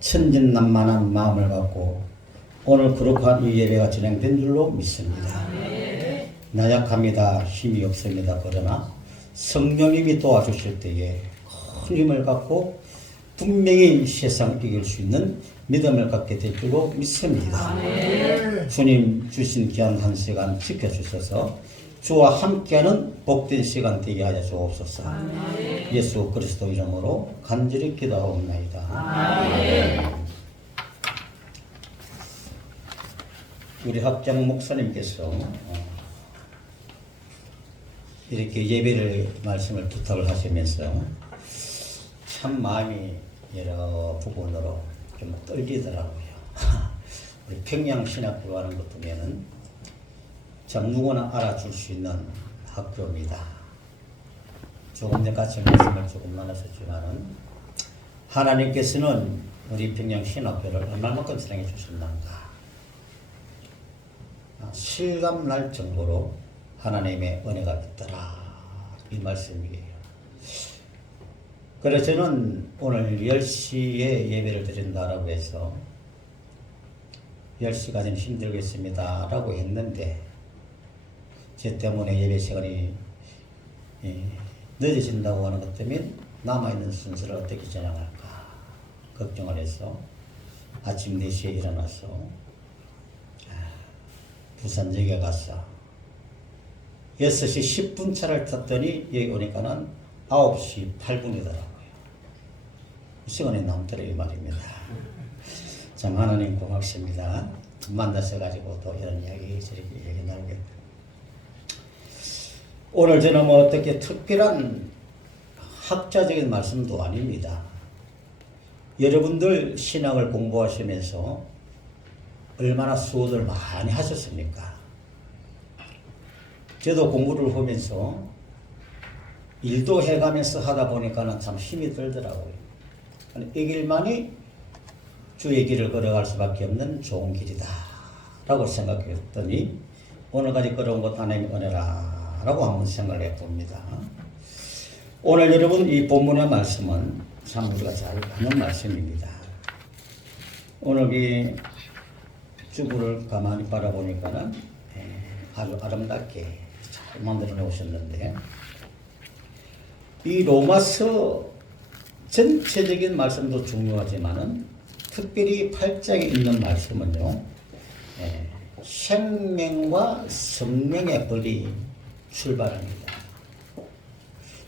천진난만한 마음을 갖고 오늘 거룩한 이 예배가 진행된 줄로 믿습니다. 나약합니다. 힘이 없습니다. 그러나 성령님이 도와주실 때에 큰 힘을 갖고 분명히 세상을 이길 수 있는 믿음을 갖게 될 줄로 믿습니다. 주님 주신 귀한 한 시간 지켜주셔서 주와 함께하는 복된 시간 되게 하여 주옵소서. 예수 그리스도 이름으로 간절히 기도하옵나이다. 우리 학장 목사님께서 이렇게 예배를 말씀을 부탁을 하시면서 참 마음이 여러 부분으로 좀 떨리더라고요. 우리 평양신학교 하는 것 보면은 참 누구나 알아줄 수 있는 학교입니다. 조금 전까지 말씀을 조금 나눴었지만은 하나님께서는 우리 평양신학교를 얼마만큼 사랑해 주셨는가 실감날 정도로 하나님의 은혜가 있더라 이 말씀이에요. 그래서 저는 오늘 10시에 예배를 드린다라고 해서 10시까지는 힘들겠습니다 라고 했는데 제 때문에 예배 시간이 늦어진다고 하는 것 때문에 남아있는 순서를 어떻게 진행할까 걱정을 해서 아침 4시에 일어나서 부산역에 가서 6시 10분 차를 탔더니 여기 오니까는 9시 8분이더라고요. 이 시간에 남더라 이 말입니다. 참 하나님 고맙습니다. 만나서 가지고 또 이런 이야기 저렇게 얘기 나누게. 오늘 저는 뭐 어떻게 특별한 학자적인 말씀도 아닙니다. 여러분들 신학을 공부하시면서 얼마나 수업을 많이 하셨습니까? 저도 공부를 하면서 일도 해가면서 하다 보니까는 참 힘이 들더라고요. 이 길만이 주의 길을 걸어갈 수밖에 없는 좋은 길이다 라고 생각했더니 오늘까지 걸어온 것 하나님의 은혜라 라고 한번 생각을 해봅니다. 오늘 여러분 이 본문의 말씀은 참 우리가 잘 아는 말씀입니다. 오늘 이 주부를 가만히 바라보니까는 아주 아름답게 잘 만들어 놓으셨는데 이 로마서 전체적인 말씀도 중요하지만은 특별히 8장에 있는 말씀은요 생명과 성령의 법이 출발합니다.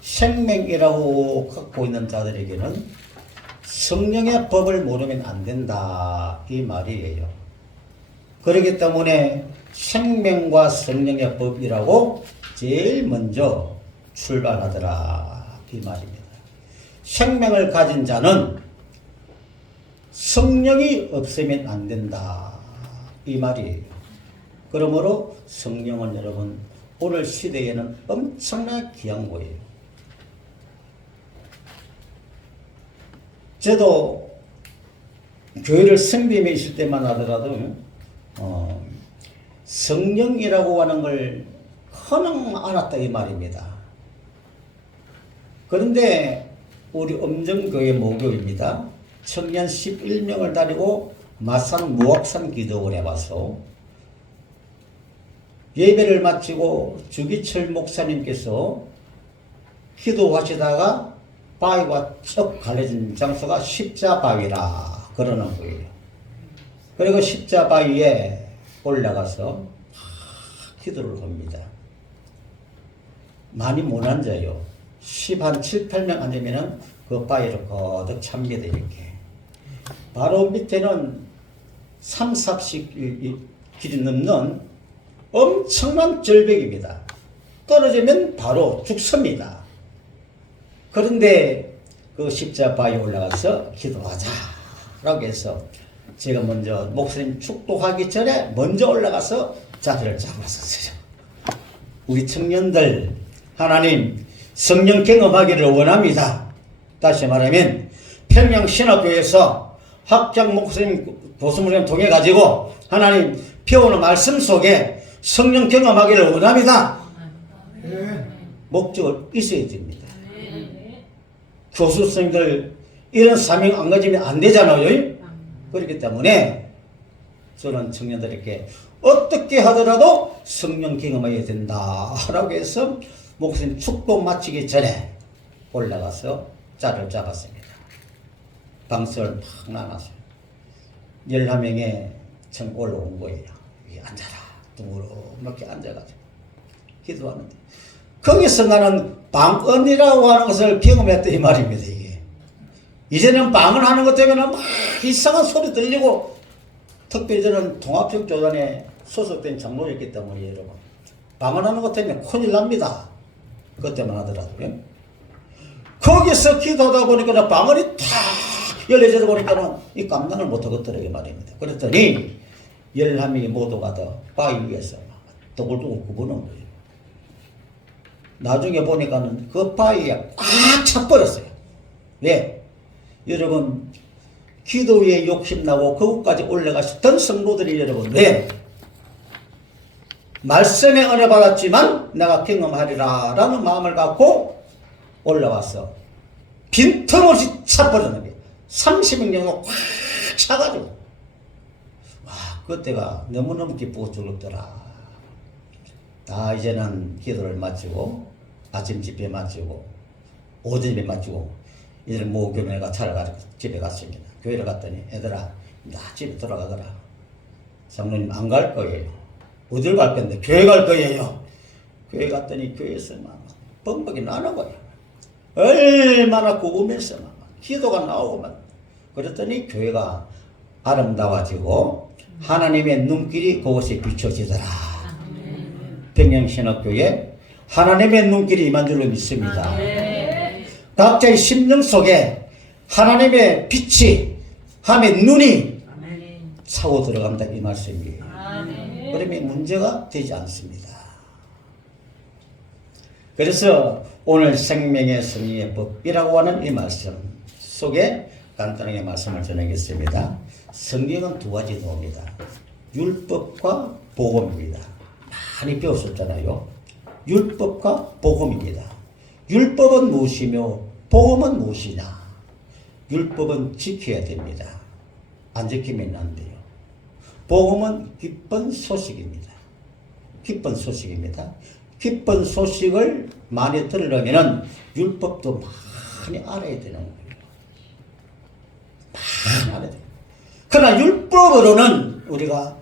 생명이라고 갖고 있는 자들에게는 성령의 법을 모르면 안 된다 이 말이에요. 그렇기 때문에 생명과 성령의 법이라고 제일 먼저 출발하더라 이 말입니다. 생명을 가진 자는 성령이 없으면 안 된다 이 말이에요. 그러므로 성령은 여러분 오늘 시대에는 엄청나게 귀한 거예요. 저도 교회를 성림에 있을 때만 하더라도 성령이라고 하는 걸 허능 알았다 이 말입니다. 그런데 우리 엄정교회 모교입니다. 청년 11명을 다니고 마산 무학산 기도원에 와서 예배를 마치고 주기철 목사님께서 기도하시다가 바위가 쭉 갈라진 장소가 십자바위라 그러는 거예요. 그리고 십자바위에 올라가서 기도를 합니다. 많이 못 앉아요. 7, 8명 앉으면 그 바위로 거듭 참게 되니까. 바로 밑에는 3, 4씩 길이 넘는 엄청난 절벽입니다. 떨어지면 바로 죽습니다. 그런데 그 십자바위에 올라가서 기도하자 라고 해서 제가 먼저 목사님 축도하기 전에 먼저 올라가서 자리를 잡았었어요. 우리 청년들 하나님 성령 경험하기를 원합니다. 다시 말하면 평양신학교에서 학장 목사님 교수님을 통해 가지고 하나님 배우는 말씀 속에 성령 경험하기를 원합니다. 목적을 있어야 됩니다. 교수 선생님들 이런 사명 안 가지면 안 되잖아요. 그렇기 때문에 저는 청년들에게 어떻게 하더라도 성령 경험해야 된다라고 해서 목사님 축도 마치기 전에 올라가서 짤을 잡았습니다. 방석을 팍 나눴어요. 11명에 청 올라온 거예요. 여기 앉아라. 둥그렇게 앉아가지고 기도하는데 거기서 나는 방언이라고 하는 것을 경험했더니 말입니다. 이게 이제는 방언하는 것 때문에 막 이상한 소리 들리고, 특별히 저는 통합적조단에 소속된 장로였기 때문에 여러분 방언하는 것 때문에 큰일 납니다. 그것 때문에 하더라도요. 거기서 기도하다 보니까 방언이 탁 열려져 보니까는 이 감당을 못하겠더라고요 말입니다. 그랬더니 11명이 모두가 더 바위 위에서 또글또글 구부는 거예요. 나중에 보니까는 그 바위에 꽉 차버렸어요. 왜? 여러분 기도 위에 욕심나고 거기까지 올라가셨던 성도들이 여러분 왜? 말씀에 은혜 받았지만 내가 경험하리라 라는 마음을 갖고 올라와서 빈틈없이 차버리는 거예요. 30명 정도 꽉 차가지고 와 그때가 너무너무 기쁘고 즐겁더라. 다 이제는 기도를 마치고 아침 집회 마치고 오전 집회 마치고 이제는 모교회가 차를 가지고 집에 갔습니다. 교회를 갔더니 애들아 나 집에 돌아가더라. 장로님 안 갈 거예요. 어딜 갈 건데? 교회 갈 거예요. 교회 갔더니 교회에서 막 뻥뻥이 나는 거예요. 얼마나 구우면서 막 기도가 나오고만. 그랬더니 교회가 아름다워지고 하나님의 눈길이 그곳에 비춰지더라. 평양신학교에 하나님의 눈길이 임한 줄로 믿습니다. 각자의 심령 속에 하나님의 빛이 하나님의 눈이 차고 들어간다 이 말씀이에요. 그러면 문제가 되지 않습니다. 그래서 오늘 생명의 성령의 법이라고 하는 이 말씀 속에 간단하게 말씀을 전하겠습니다. 성경은 두 가지 나옵니다. 율법과 복음입니다. 많이 배웠었잖아요. 율법과 복음입니다. 율법은 무엇이며 복음은 무엇이냐? 율법은 지켜야 됩니다. 안 지키면 안 돼요. 복음은 기쁜 소식입니다. 기쁜 소식입니다. 기쁜 소식을 많이 들으려면 율법도 많이 알아야 되는 거예요. 많이 알아야 돼요. 그러나 율법으로는 우리가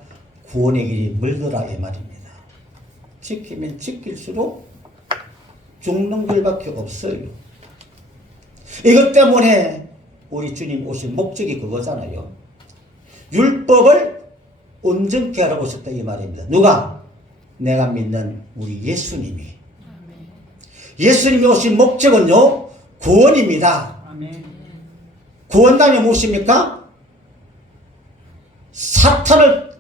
구원의 길이 멀더라 이 말입니다. 지키면 지킬수록 죽는 길밖에 없어요. 이것 때문에 우리 주님 오신 목적이 그거잖아요. 율법을 온전케 하라고 하셨다 이 말입니다. 누가? 내가 믿는 우리 예수님이. 예수님이 오신 목적은요 구원입니다. 구원단이 무엇입니까? 사탄을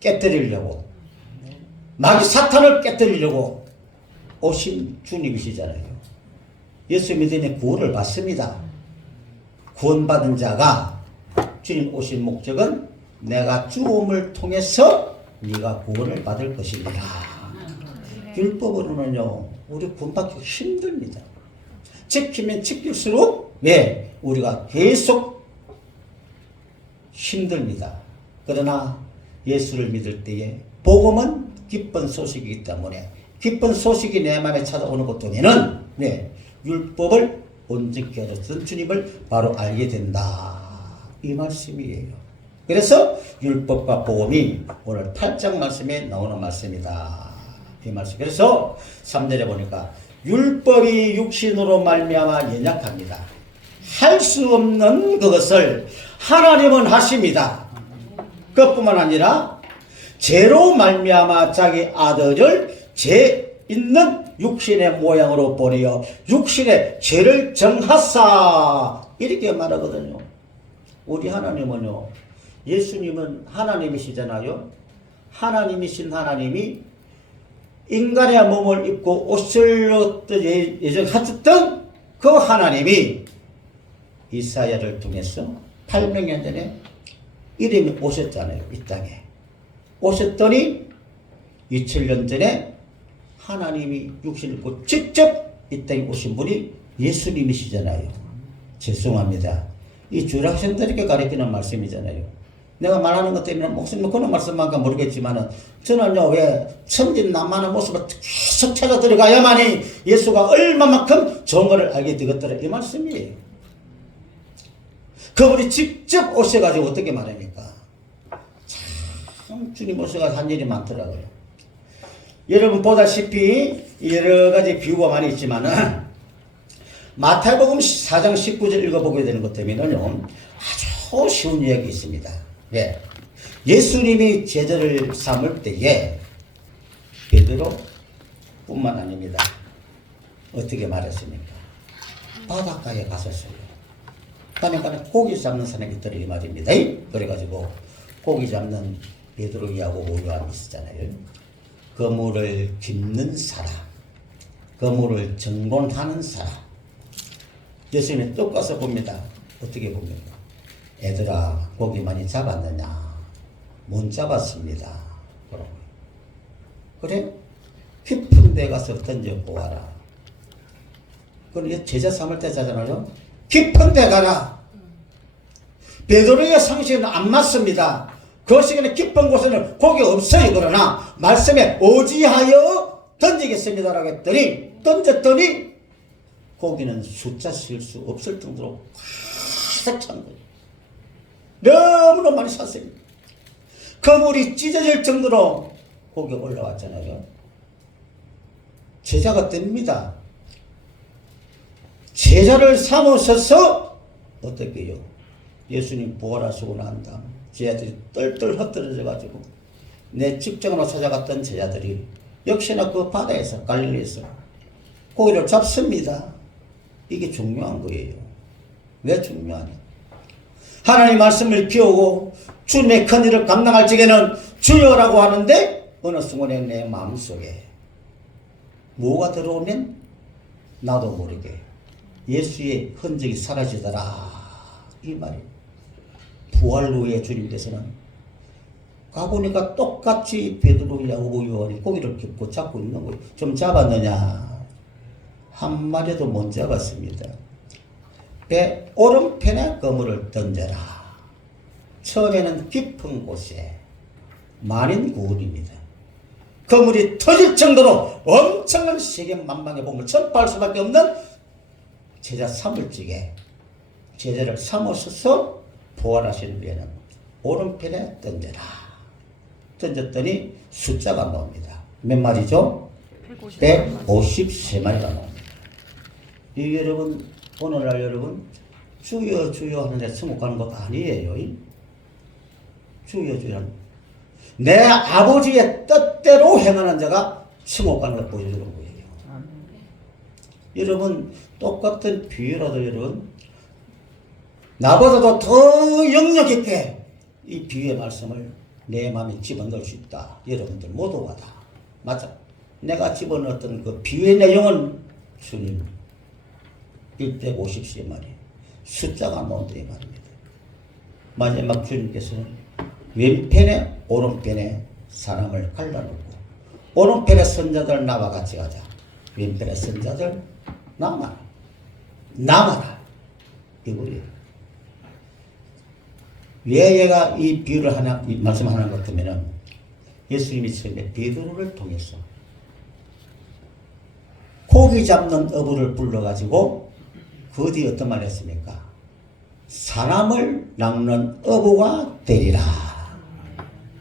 깨뜨리려고 마귀 사탄을 깨뜨리려고 오신 주님이시잖아요. 예수 믿으니 구원을 받습니다. 구원받은 자가 주님 오신 목적은 내가 죽음을 통해서 네가 구원을 받을 것입니다. 율법으로는요 우리 구원받기 힘듭니다. 지키면 지킬수록 왜 우리가 계속 힘듭니다. 그러나 예수를 믿을 때에 복음은 기쁜 소식이기 때문에 기쁜 소식이 내 마음에 찾아오는 것도 내는 율법을 온전케 하셨던 주님을 바로 알게 된다 이 말씀이에요. 그래서 율법과 복음이 오늘 8장 말씀에 나오는 말씀이다 이 말씀. 그래서 3절에 보니까 율법이 육신으로 말미암아 연약합니다. 할 수 없는 그것을 하나님은 하십니다. 그것뿐만 아니라 죄로 말미암아 자기 아들을 죄 있는 육신의 모양으로 보내어 육신의 죄를 정하사 이렇게 말하거든요. 우리 하나님은요 예수님은 하나님이시잖아요. 하나님이신 하나님이 인간의 몸을 입고 옷을 예전 하셨던 그 하나님이 이사야를 통해서 800년 전에 이름이 오셨잖아요. 이 땅에 오셨더니 2000년 전에 하나님이 육신을 입고 직접 이 땅에 오신 분이 예수님이시잖아요. 죄송합니다. 이 주일학생들에게 가르치는 말씀이잖아요. 내가 말하는 것 때문에 목사님 그런 말씀만까 모르겠지만은 저는요 왜 천진난만한 모습을 계속 찾아 들어가야만이 예수가 얼마만큼 좋은 것을 알게 되겠더라 이 말씀이에요. 그분이 직접 오셔가지고 어떻게 말합니까? 참 주님 오셔가지고 한 일이 많더라고요. 여러분 보다시피 여러 가지 비유가 많이 있지만은 마태복음 4장 19절 읽어보게 되는 것 때문에는요 아주 쉬운 이야기 있습니다. 네. 예수님이 제자를 삼을 때에 베드로 뿐만 아닙니다. 어떻게 말했습니까? 바닷가에 갔었어요. 그러니까 고기 잡는 사람이 있더라 이 말입니다. 그래가지고 고기 잡는 베드로하고 요한이 있었잖아요. 그물을 깁는 사람, 그물을 정돈하는 사람. 예수님이 또 가서 봅니다. 어떻게 봅니까? 애들아 고기 많이 잡았느냐? 못 잡았습니다. 그래? 깊은 데 가서 던져보아라. 그럼 제자 삼을 때잖아요. 깊은 데 가라. 베드로의 상식은 안 맞습니다. 그 시간에 깊은 곳에는 고기 없어요. 그러나 말씀에 오지하여 던지겠습니다라고 했더니 던졌더니 고기는 숫자 셀 수 없을 정도로 가득 찬 거예요. 너무나 많이 샀습니다. 그물이 찢어질 정도로 고기가 올라왔잖아요. 제자가 됩니다. 제자를 삼으셔서 어떻게 해요? 예수님 부활하시고 난 다음 제자들이 떨떨 흩어져 가지고 내 직장으로 찾아갔던 제자들이 역시나 그 바다에서 갈릴리에서 고기를 잡습니다. 이게 중요한 거예요. 왜 중요하냐? 하나님 말씀을 비우고 주님의 큰 일을 감당할 적에는 주여라고 하는데 어느 순간에 내 마음속에 뭐가 들어오면 나도 모르게 예수의 흔적이 사라지더라 이 말이에요. 부활 후에 주님께서는 가보니까 똑같이 베드로, 야고보, 요한이 고기를 깁고 잡고 있는 거예요. 좀 잡았느냐? 한 마리도 못 잡았습니다. 배 오른편에 그물을 던져라. 처음에는 깊은 곳에 만인구울입니다. 그물이 터질 정도로 엄청난 세계만방의 보물 전파할 수밖에 없는 제자 삼을직에 제자를 삼으셔서 부활하신 후에는 오른편에 던져라. 던졌더니 숫자가 나옵니다. 몇 마리죠? 153마리가 나옵니다. 이 여러분 오늘날 여러분 주여 주여 하는데 천국가는 것도 아니에요. 주여 주여 내 아버지의 뜻대로 행하는 자가 천국가는 걸 보여주는 거예요. 여러분 똑같은 비유라도 여러분 나보다도 더 영역 있게 이 비유의 말씀을 내 마음에 집어넣을 수 있다. 여러분들 모두가 다 맞죠? 내가 집어넣었던 그 비유의 내용은 주님 153마리 숫자가 나온다 이 말입니다. 마지막 주님께서는 왼편에 오른편에 사람을 갈라놓고 오른편에 선자들 나와 같이 가자. 왼편에 선자들 남아라 이거예요. 왜 얘가 이 비유를 하나 이 말씀하는 것 같으면은 예수님이 처음에 베드로를 통해서 고기 잡는 어부를 불러가지고 그 뒤에 어떤 말을 했습니까? 사람을 낚는 어부가 되리라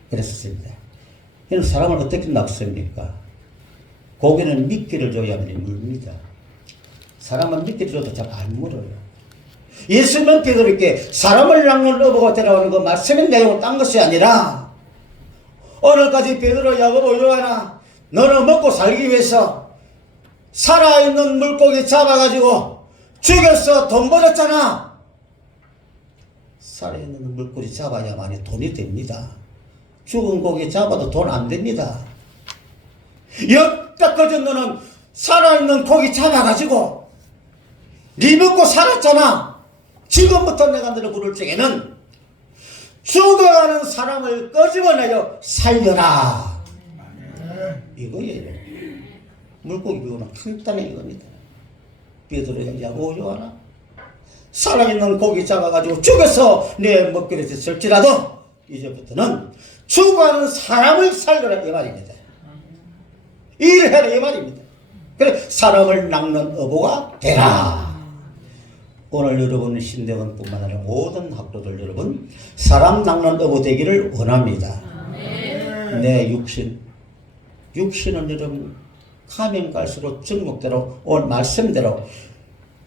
그랬습니다. 이런 사람을 어떻게 낚습니까? 고기는 미끼를 줘야만 물립니다. 사람은 미끼를 줘도 잘 안 물어요. 예수님은 베드로에게 사람을 낚는 어부가 되라는 그 말씀의 내용을 딴 것이 아니라 오늘까지 베드로, 야고보, 요한아 너는 먹고 살기 위해서 살아있는 물고기 잡아가지고 죽여서 돈 벌었잖아. 살아있는 물고기 잡아야만이 돈이 됩니다. 죽은 고기 잡아도 돈 안 됩니다. 여태까지 너는 살아있는 고기 잡아가지고 네 먹고 살았잖아. 지금부터 내가 너를 부를 적에는 죽어가는 사람을 끄집어내어 살려라. 이거예요. 물고기 비유는 간단한 이겁니다. 베드로야, 야고보, 요한아 살아있는 고기 잡아가지고 죽여서 내 먹기를 됐을지라도 이제부터는 죽어가는 사람을 살려라 이 말입니다. 일을 해라 이 말입니다. 그래 사람을 낚는 어부가 되라. 오늘 여러분 신대원뿐만 아니라 모든 학도들 여러분 사람 낚는 어부 되기를 원합니다. 내 육신은 여러분 가면 갈수록 정목대로 오늘 말씀대로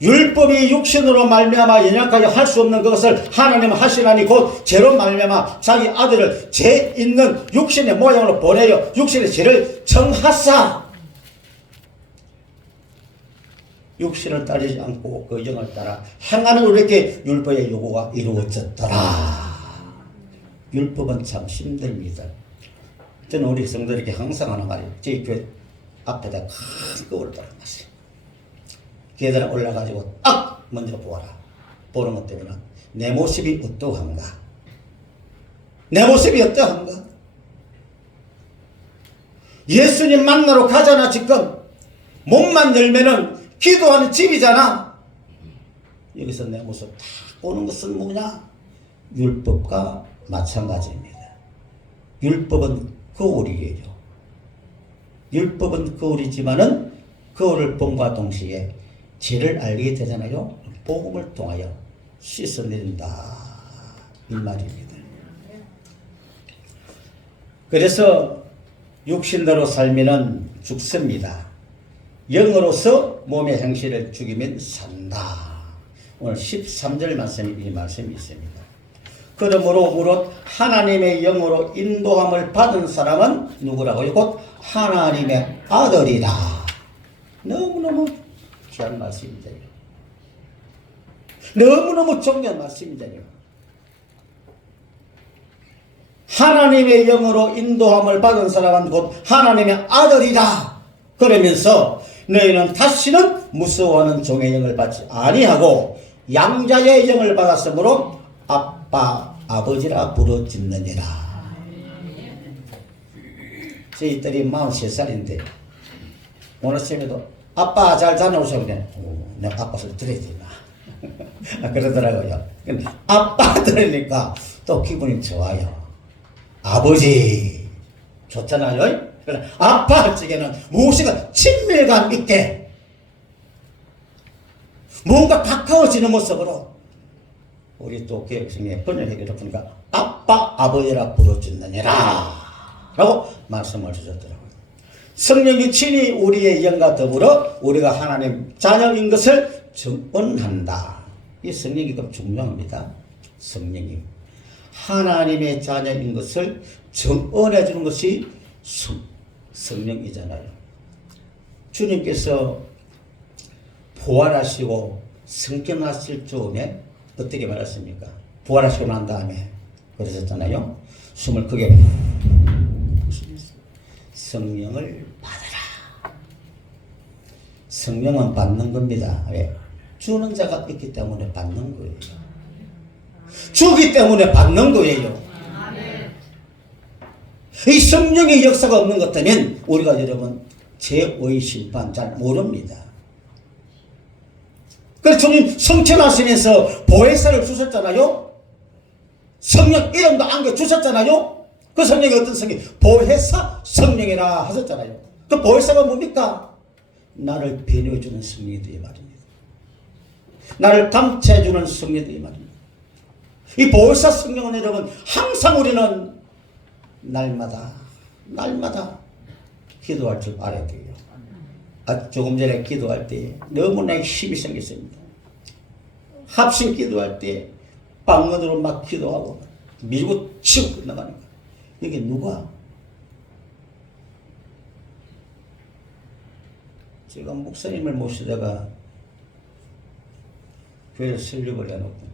율법이 육신으로 말미암아 연약하게 할 수 없는 그것을 하나님은 하시나니 곧 죄로 말미암아 자기 아들을 죄 있는 육신의 모양으로 보내어 육신의 죄를 정하사 육신을 따르지 않고 그 영을 따라 행하는 우리에게 율법의 요구가 이루어졌더라. 율법은 참 힘듭니다. 저는 우리 성도들에게 항상 하는 말이에요. 저희 교회 앞에다 큰 거울을 달아놨어요. 계단에 올라가지고 딱 먼저 보아라. 보는 것 때문에 내 모습이 어떠한가? 내 모습이 어떠한가? 예수님 만나러 가잖아. 지금 몸만 열면은 기도하는 집이잖아. 여기서 내 모습 다 보는 것은 뭐냐? 율법과 마찬가지입니다. 율법은 거울이에요. 율법은 거울이지만은 거울을 본과 동시에 죄를 알게 되잖아요. 복음을 통하여 씻어내린다 이 말입니다. 그래서 육신대로 살면은 죽습니다. 영으로서 몸의 행실을 죽이면 산다. 오늘 13절 말씀이 이 말씀이 있습니다. 그러므로 무릇 하나님의 영으로 인도함을 받은 사람은 누구라고요? 곧 하나님의 아들이다. 너무너무 귀한 말씀입니다. 너무너무 중요한 말씀입니다. 하나님의 영으로 인도함을 받은 사람은 곧 하나님의 아들이다. 그러면서 너희는 다시는 무서워하는 종의 영을 받지 아니하고 양자의 영을 받았으므로 아빠 아버지라 부르짖느니라. 저희 딸이 43살인데 오늘 아침에도 아빠 잘 다녀오셔. 그래. 내가 아빠 소리 들어야 되나. 그러더라고요. 근데 아빠 들으니까 또 기분이 좋아요. 아버지 좋잖아요. 그래. 아빠 할 적에는 무엇인가 친밀감 있게 뭔가 가까워지는 모습으로 우리 또 교육생의 번역해서 보니까 아빠 아버지라 부르짖느니라 라고 말씀을 주셨더라고요. 성령이 친히 우리의 영과 더불어 우리가 하나님 자녀인 것을 증언한다. 이 성령이 그 중요합니다. 성령이 하나님의 자녀인 것을 증언해 주는 것이 성령이잖아요. 주님께서 부활하시고 승천하실 즈음에 어떻게 말했습니까? 부활하시고 난 다음에 그러셨잖아요. 숨을 크게 성령을 받아라. 성령은 받는 겁니다. 왜? 주는 자가 있기 때문에 받는 거예요. 주기 때문에 받는 거예요. 이 성령의 역사가 없는 것 같다면 우리가 여러분 죄의 심판 잘 모릅니다. 그래서 주님 성천하시면서 보혜사를 주셨잖아요. 성령 이름도 안겨주셨잖아요. 그 성령이 어떤 성령? 보혜사 성령이라 하셨잖아요. 그 보혜사가 뭡니까? 나를 변호해주는 성령이다 이 말입니다. 나를 감체해주는 성령이다 이 말입니다. 이 보혜사 성령은 여러분 항상 우리는 날마다 기도할 줄 알아야 돼요. 조금 전에 기도할 때 너무나 힘이 생겼습니다. 합심 기도할 때 빵원으로 막 기도하고 밀고 치고 끝나가는 거야. 이게 누가? 제가 목사님을 모시다가 교회에 설립을 해놓고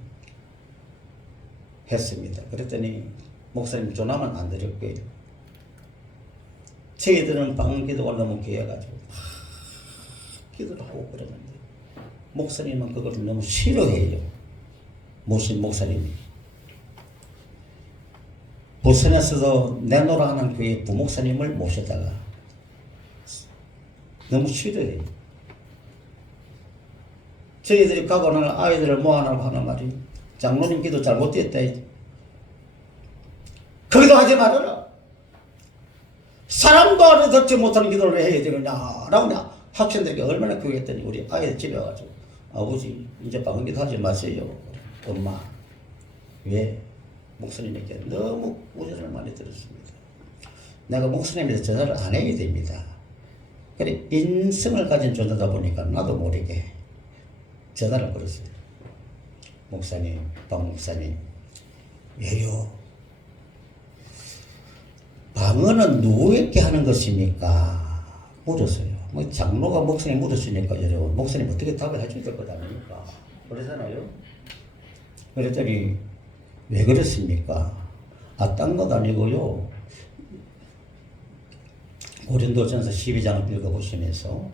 했습니다. 그랬더니 목사님 전화만 안 드렸고요. 저희들은 빵 기도가 너무 귀해가지고 막 기도를 하고 그러는데 목사님은 그걸 너무 싫어해요. 모신 목사님이. 부산에서도 내노라 하는 교회 부목사님을 모셔다가 너무 싫어해요. 저희들이 가고 나는 아이들을 모아놓고 하는 말이 장로님 기도 잘못됐다. 거기도 하지 말아라. 사람도 알아듣지 못하는 기도를 왜 해야 되느냐라고 내가 학생들에게 얼마나 교육했더니 우리 아이들 집에 와가지고 아버지 이제 방언기도 하지 마세요. 엄마 왜? 목사님에게 너무 우려를 많이 들었습니다. 내가 목사님한테 전화를 안 해야 됩니다. 그래 인성을 가진 존재다 보니까 나도 모르게 전화를 걸었어요. 목사님, 박 목사님, 왜요? 방언은 누구에게 하는 것입니까? 물었어요. 뭐 장로가 목사님 물었으니까 여러분 목사님 어떻게 답을 해줘야 될 것 아닙니까? 그러잖아요. 그랬더니 왜 그렇습니까? 딴 것 아니고요. 고린도전서 12장을 읽어보시면서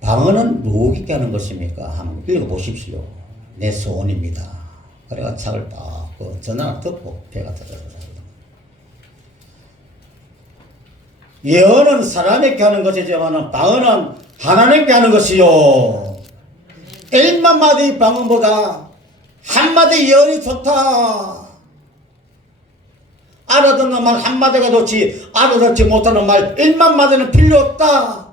방언은 누구에게 하는 것입니까? 한번 읽어보십시오. 내 소원입니다. 그래가 책을 딱 전화를 듣고 배가 터져서 예언은 사람에게 하는 것이지만 방언은 하나님께 하는 것이요. 1만 마디 방언보다 한마디 예언이 좋다. 알아듣는 말 한마디가 좋지 알아듣지 못하는 말 1만 마디는 필요 없다.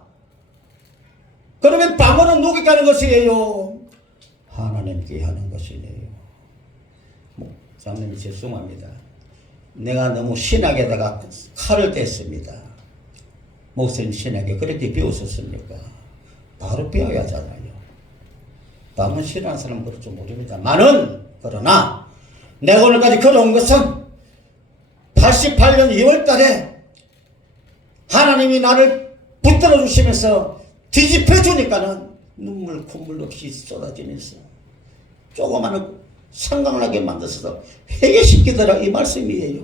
그러면 방언은 누구에게 하는 것이에요? 하나님께 하는 것이에요. 장로님 죄송합니다. 내가 너무 신학에다가 칼을 댔습니다. 목사님 신학에 그렇게 배웠었습니까? 바로 배워야 하잖아요. 방언 싫어하는 사람은 그럴 줄 모릅니다만은 그러나 내가 오늘까지 걸어온 것은 88년 2월 달에 하나님이 나를 붙들어 주시면서 뒤집혀 주니까는 눈물 콧물 없이 쏟아지면서 조그마한 상강하게 만들어서 회개시키더라 이 말씀이에요.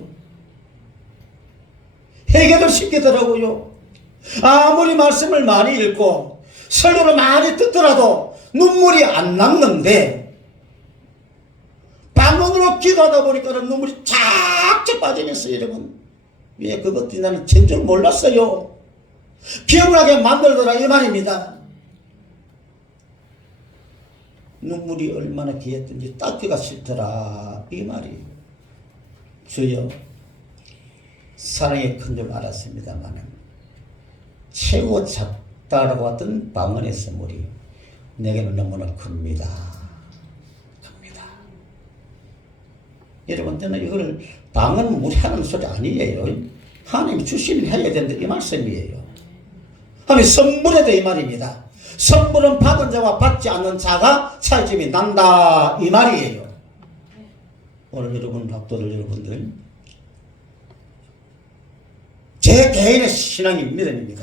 회개를 시키더라고요. 아무리 말씀을 많이 읽고 설교를 많이 듣더라도 눈물이 안 났는데 방언으로 기도하다 보니까 눈물이 쫙쫙 빠지면서 여러분 왜 그것들이 나는 전 줄 몰랐어요. 피어나게 만들더라 이 말입니다. 눈물이 얼마나 귀했던지 닦기가 싫더라 이 말이에요. 주여 사랑이 큰 줄 알았습니다만 최고 작다라고 하던 방언의 선물이 내게는 너무나 큽니다. 큽니다. 여러분 저는 이걸 방언 무시하는 소리 아니에요. 하나님이 주시면 해야 된다 이 말씀이에요. 하나님 선물에 대해 이 말입니다. 선물은 받은 자와 받지 않는 자가 차이점이 난다 이 말이에요. 오늘 여러분 학도들 여러분들 제 개인의 신앙이 믿음입니다.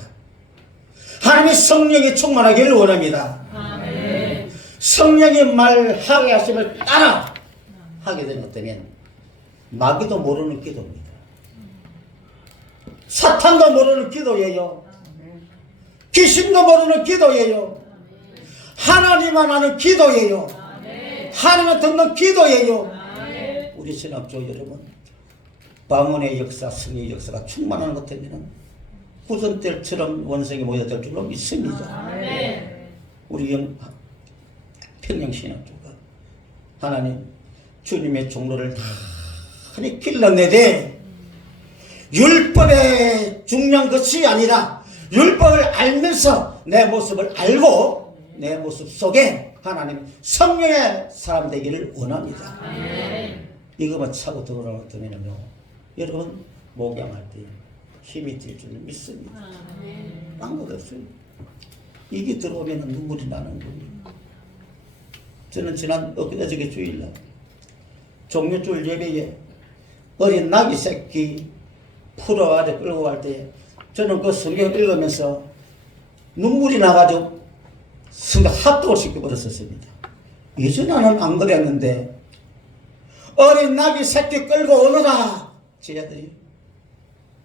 하나님의 성령이 충만하기를 원합니다. 아멘. 성령이 말하게 하심을 따라 하게 되는 것 때문에 마귀도 모르는 기도입니다. 사탄도 모르는 기도예요. 귀신도 모르는 기도예요. 하나님만 아는 기도예요. 하나님을 듣는 기도예요. 우리 신학교 여러분 방언의 역사, 성의 역사가 충만한 것 때문에 후전 때처럼 원성이 모여들 줄로 믿습니다. 우리 평양신학교가 하나님 주님의 종로를 많이 길러내되 율법에 중요한 것이 아니라 율법을 알면서 내 모습을 알고 내 모습 속에 하나님 성령의 사람 되기를 원합니다. 이것만 차고 들어가면요 여러분 목양할 때 힘이 될 줄 믿습니다. 아무것도 없어요. 이게 들어오면 눈물이 나는 거예요. 저는 지난 엊그저께 주일날 종료주일 예배에 어린 나귀 새끼 풀어 아래 끌고 갈 때 저는 그 성경 읽으면서 눈물이 나가지고 성경 합독을 시켜버렸었습니다. 예전에는 안 그랬는데 어린 나귀 새끼 끌고 오너라 제자들이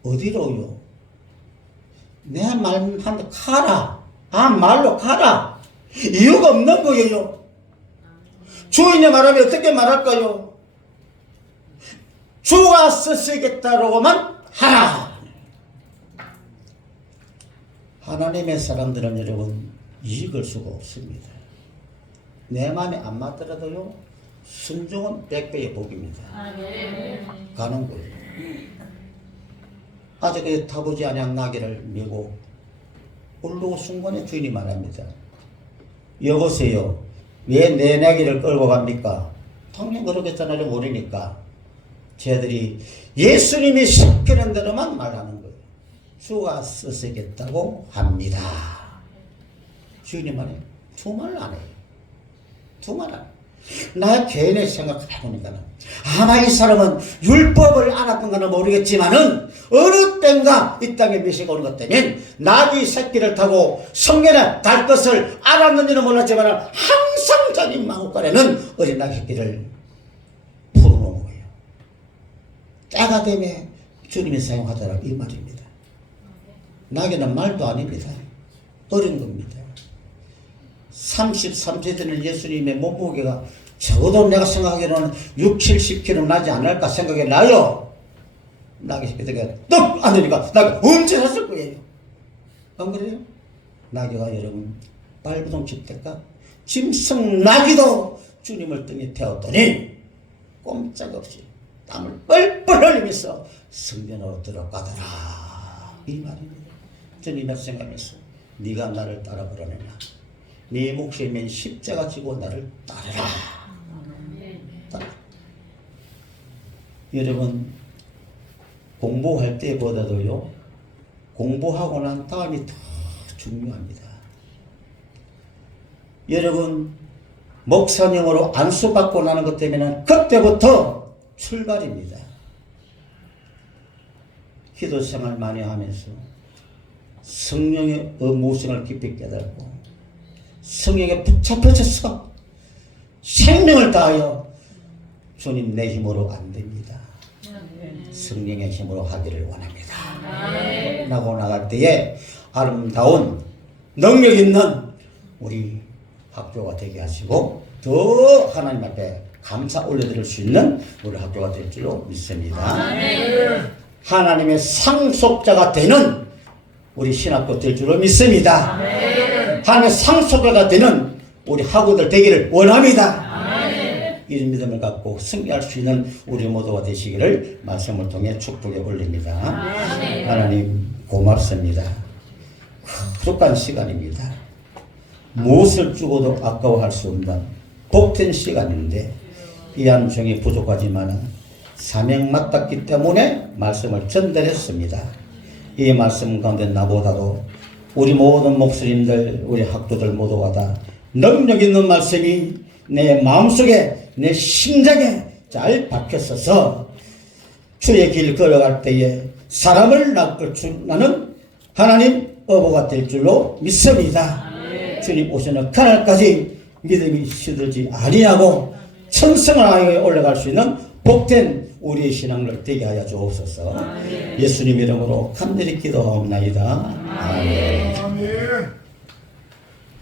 어디로요? 내 말한테 가라. 말로 가라. 이유가 없는 거예요. 주인이 말하면 어떻게 말할까요? 주가 쓰시겠다라고만 하라. 하나님의 사람들은 여러분 이익을 수가 없습니다. 내 마음에 안 맞더라도요, 순종은 100배의 복입니다. 가는 거예요. 아직 타보지 아니한 나귀를 메고 올라오 순간에 주인이 말합니다. 여보세요, 왜 내 나귀를 끌고 갑니까? 당연히 그러겠잖아요. 모르니까. 쟤들이 예수님이 시키는 대로만 말하는 거예요. 주가 쓰시겠다고 합니다. 주인이 말해요. 두 말 안 해요. 두 말 안 해요. 나 개인의 생각해보니까는 아마 이 사람은 율법을 알았던가는 모르겠지만은 어느 때인가 이 땅에 미시가 오는 것 때문에 나귀 새끼를 타고 성전에 갈 것을 알았는지는 몰랐지만 항상 자기 마음간에는 어린 나귀 새끼를 풀어놓은 거예요. 때가 되면 주님이 사용하더라 이 말입니다. 나귀는 말도 아닙니다. 어린 겁니다. 33세 되는 예수님의 몸무게가 적어도 내가 생각하기로는 6, 70kg 나지 않을까 생각이 나요. 나귀 새끼가 떡 안 되니까 나귀 언제 샀을 거예요. 안 그래요? 나귀가 여러분 발부동 집대가 짐승 나귀도 주님을 등에 태웠더니 꼼짝없이 땀을 뻘뻘 흘리면서 성전으로 들어가더라 이 말입니다. 주님이 생각하면서 네가 나를 따라 그러느냐, 네 몫이면 십자가 지고 나를 따르라. 여러분 공부할 때보다도요, 공부하고 난 다음이 더 중요합니다. 여러분 목사님으로 안수받고 나는 것 때문에 그때부터 출발입니다. 기도 생활 많이 하면서 성령의 무엇을 깊이 깨닫고 성령에 붙잡혀져서 생명을 다하여 주님 내 힘으로 안 됩니다. 성령의 힘으로 하기를 원합니다. 라고 나갈 때에 아름다운 능력 있는 우리 학교가 되게 하시고 더 하나님 앞에 감사 올려드릴 수 있는 우리 학교가 될 줄로 믿습니다. 하나님의 상속자가 되는 우리 신학교 될 줄로 믿습니다. 하나님의 상속자가 되는 우리 학우들 되기를 원합니다. 이런 믿음을 갖고 승리할 수 있는 우리 모두가 되시기를 말씀을 통해 축복해 올립니다. 하나님 고맙습니다. 부족한 시간입니다. 무엇을 주고도 아까워할 수 없는 복된 시간인데 이 한 종이 부족하지만 사명 맡았기 때문에 말씀을 전달했습니다. 이 말씀 가운데 나보다도 우리 모든 목사님들, 우리 학도들 모두가 다 능력 있는 말씀이 내 마음속에, 내 심장에 잘 박혔어서 주의 길 걸어갈 때에 사람을 낚을 줄 나는 하나님 어부가 될 줄로 믿습니다. 주님 오시는 그날까지 믿음이 시들지 아니하고 천성을 하여 올라갈 수 있는 복된 우리의 신앙을 되게 하여 주옵소서. 예수님 이름으로 간절히 기도하옵나이다. 아멘.